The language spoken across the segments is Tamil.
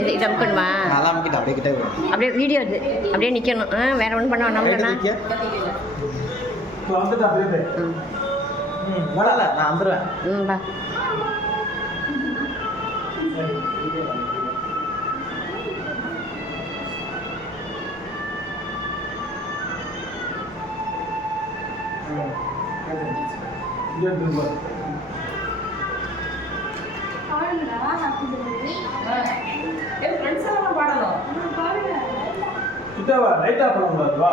இது அமுக்கணுமா? நல்லா அமுக்கிட்டு அப்படியே கிட்டே அப்படியே வீடியோ இது அப்படியே நிற்கணும். வேற ஒன்றும் பண்ண வேணாம்லண்ணா. வந்துட்டு அப்படியே வரல நான் வந்துடுவேன். பா லைட்டா பண்ண கூடாது. வா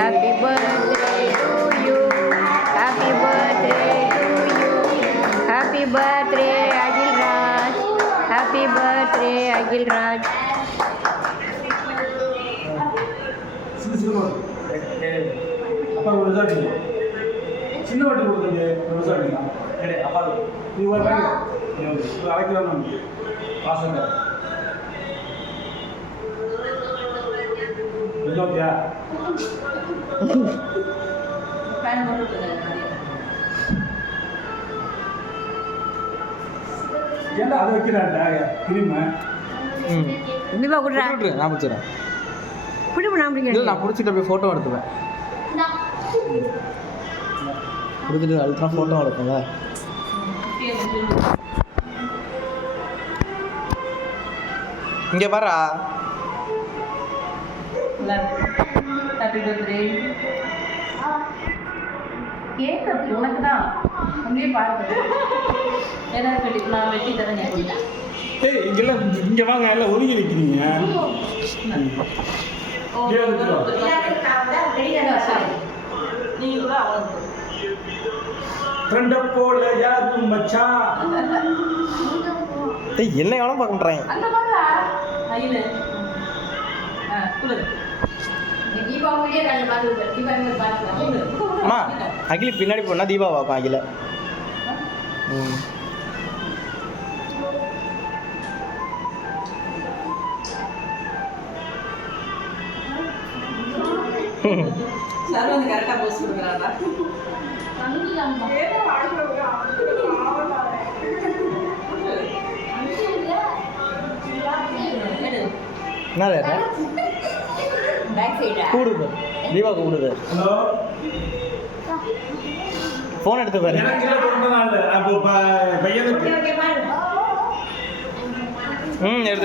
Happy birthday to you. Happy birthday to you. Happy birthday Agil Raj. Happy birthday Agil Raj. அப்பா ஒரு ரிசார்ட் சின்ன வாட்டி கொடுத்தது ரிசார்ட் அப்பா நீ ஒரு அழைக்கலாம் பாசங்க ஓகே ஏன்டா அதை வைக்கிறான்டா கிரீமு தீபா குடுறா. நான் பிடிச்சிடறேன். இல்லை நான் பிடிச்சிட்டு போய் ஃபோட்டோ எடுத்துவேன். கொடுத்துட்டு அழுத்தா ஃபோட்டோ எடுப்பேன்ல. இங்கே பாரா. Happy birthday. கேக் அப்படி உனக்கு தான் அங்கேயே பார்த்து ஏதாவது வெட்டி நான் வெட்டி தரேன். ஏய் இங்கெல்லாம் இங்கே வாங்க எல்லாம் ஒதுங்கி நிற்கிறீங்க. நீங்க கூட அவனுக்கு ஃப்ரெண்ட போல யாரும் மச்சான். ஏய் என்ன எவனோ பார்க்க மாட்டறாங்க. அந்த பாரா ஐல குடு தீபா வீடியோ கால் பாத்து தீபா இங்க பாத்து. அம்மா அகில பின்னாடி போனா தீபா வாக்கும் அகில. சார் வந்து கரெக்டா போஸ் கொடுக்கறாடா. ஏதோ ஆடுறவங்க என்னடா பேக் சைடா கூடுது தீபா கூடுது. ஹலோ ஃபோன் எடுத்து பாரு. எனக்கு இல்ல போறதனால அப்போ பையனுக்கு ஓகே பாரு. எடுத்து